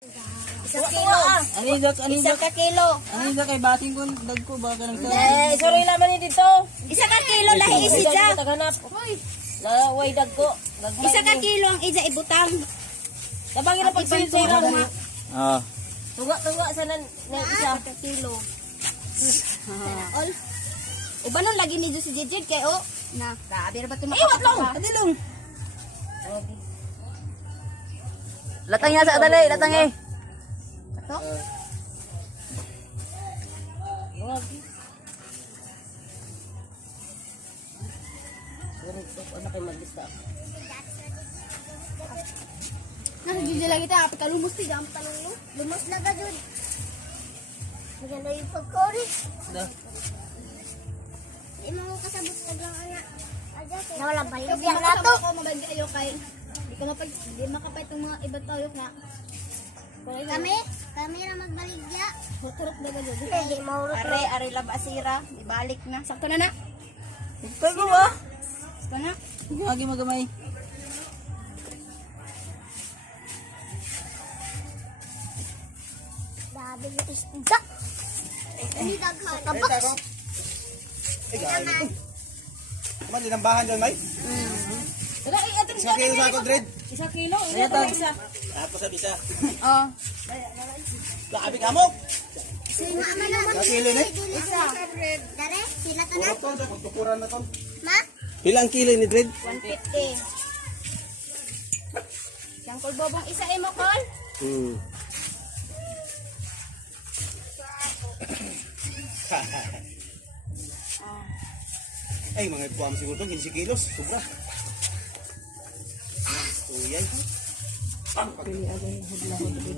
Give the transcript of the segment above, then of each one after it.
Isang kilo. Isang ka kilo. Ano kay bating ko dag ko ba kanang Eh, sorry naman ni dito. Isang ka kilo lahi isida. Way dag ko. Isang ka kilo ang ija ibutang. Tabangin na pagsisira nga. Ah. Tuga sa nan isa ka kilo. All. Ubanon lagi ni si Jijig kay o. Na, grabe ra ba tumak. Iwat lang. Adilong. Latang ya sa dali, latang eh. Ito. Ano kayo mag-lista? Nasa lagi tayo, kapit ka lumos tayo, kapit ka lumos na ka dun. Maganda yung pagkori. Hindi mo kasabot ka lang, anak. Nawala ba yung biyak na to? Ako maganda kayo kay, hindi makapay itong mga iba tayo kaya. Kami na magbaligya. Huturok na ba dun? Hindi, mahurot. Are labasira, ibalik na. Sakto na na. Ikaw ko ba? Sakto na. Lagi magamay. Dabi yung isda. Hindi nagkakabak. Kuman din ang bahan dyan, May? Isang kilo sa ako, Dred. Isang kilo. Isa. Tapos sa bisa. Oh. Lakabi ka mo. Sino ama naman? Isang kilo ni? Isa. Dare, sila ka na. Puro to, magtukuran na to. Ma? Pila ang kilo ni Dred? 150. Isang kulbobong isa mo, Col. Ay, mga buwam siguro to, 15 kilos. Sobra. Tuyay. Ay,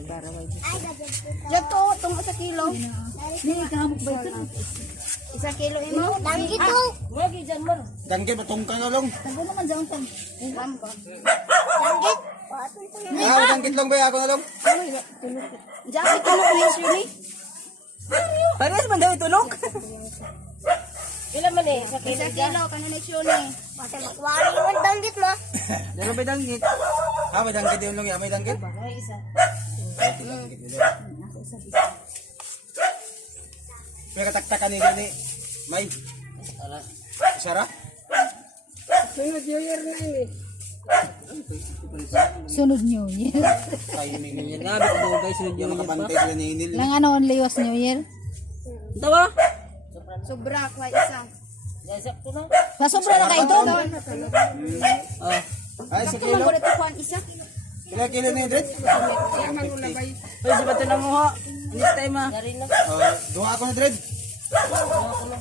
gagawin ko. Diyan to, itong isa kilo. Isang kilo mo. Langgi to. Wagi dyan mo. Danggit, matong ka na lang. Tago naman dyan ko. Langgit. Danggit lang ba ako na lang? Diyan ko tulog ni Shirley. Parehas man daw itulog. Ilan man eh? Sa kilo dyan. Kanina Shirley. Kasi makwari naman langgit mo. Daro ba danggit? May danggit din lang yan. May danggit. Bagay isa. May kataktakan ni Gani. May. Isara? Sunod New Year. Tayo may ganyan. Grabe ko guys, sunod Yung yung makabantay sila ni Inil. Lang ano only was New Year. Tawa. Sobra ko isa. Jasap ko na. Masobra na kayo doon. Oh. Ay, sa Kailan kilo. ko rin ito kuhan isa? Pila kilo ni Dred? Hoy, si bato lang mo ha. Next time ha. Dari na. Duha ako na Dred.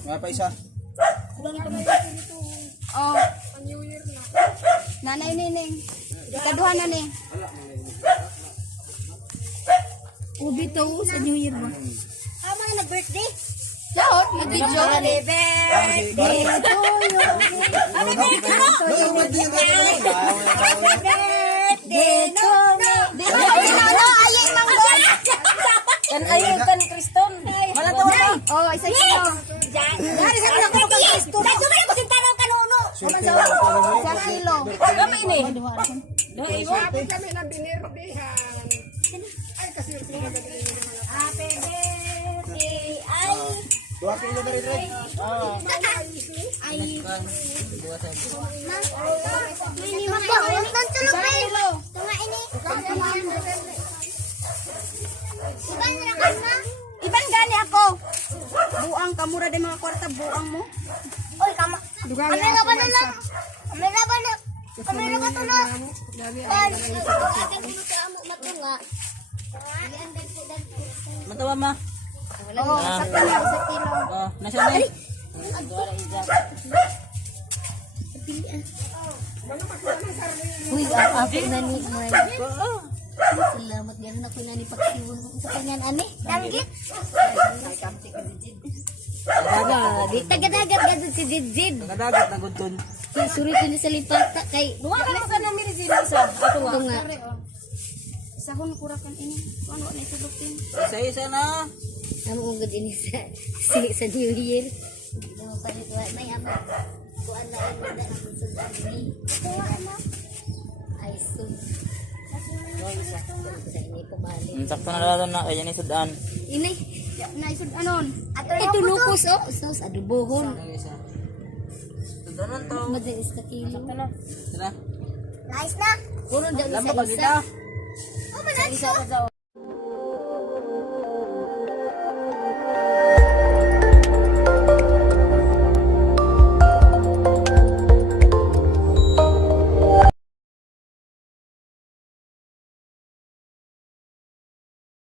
Nga pa isa. Oh. Nanay Nining. Ikaduha na ni. Ubi to sa New Year ba? Ah, mga nag-birthday. Lahat, nag-video. Happy birthday to you. Birthday to me. Ano? Ayay manggol. Kan ayay kan Kriston. Wala to na. Oh, isa kilo. Dari sa mga kapatid. Dito ba yung tanong kanuno? Isa kilo. Kami ini. Happy birthday. Ay. 2 kilo na rin Dred. Ay. Ini mabawal ng tulog kayo. Tunga ini. Iban na ka na. Iban gani ako. Buang kamura de mga kwarta buang mo. Oy, kamera ba na lang? Kamera ba na? Kamera ba to na? Pan. Ating dito sa amo matunga. Matawa ma. Oh, sakto na isa kilo. Oh, nasa na. Uy, ako na ni Mike. Salamat yan ako na ni pagsiwon ko sa kanyan ani. Langgit. Tagadagat gadud si Jid. Kadagat na gudton. Suri ko ni sa lipata kay Duwa ka naman ka na miri isa. Ato ito nga. nga. Sahon kurakan ini. Ano na itudutin? Isa-isa na. Amo ugod ini sa New Year. Ito pa ni tuwa na yaman. Kuan na imo na sundan ni. Tunga na. Ay sun. Sa ini pabalik. Sakto na lang na. Ayan yung sudan. Inay. Naisod anon. Ato Ito lukos oh. Sus, adubohon. Sudanan to. Madalis ka kilo. Tara. Nice na. Puro daw Lama ba kita? Oh, mananso.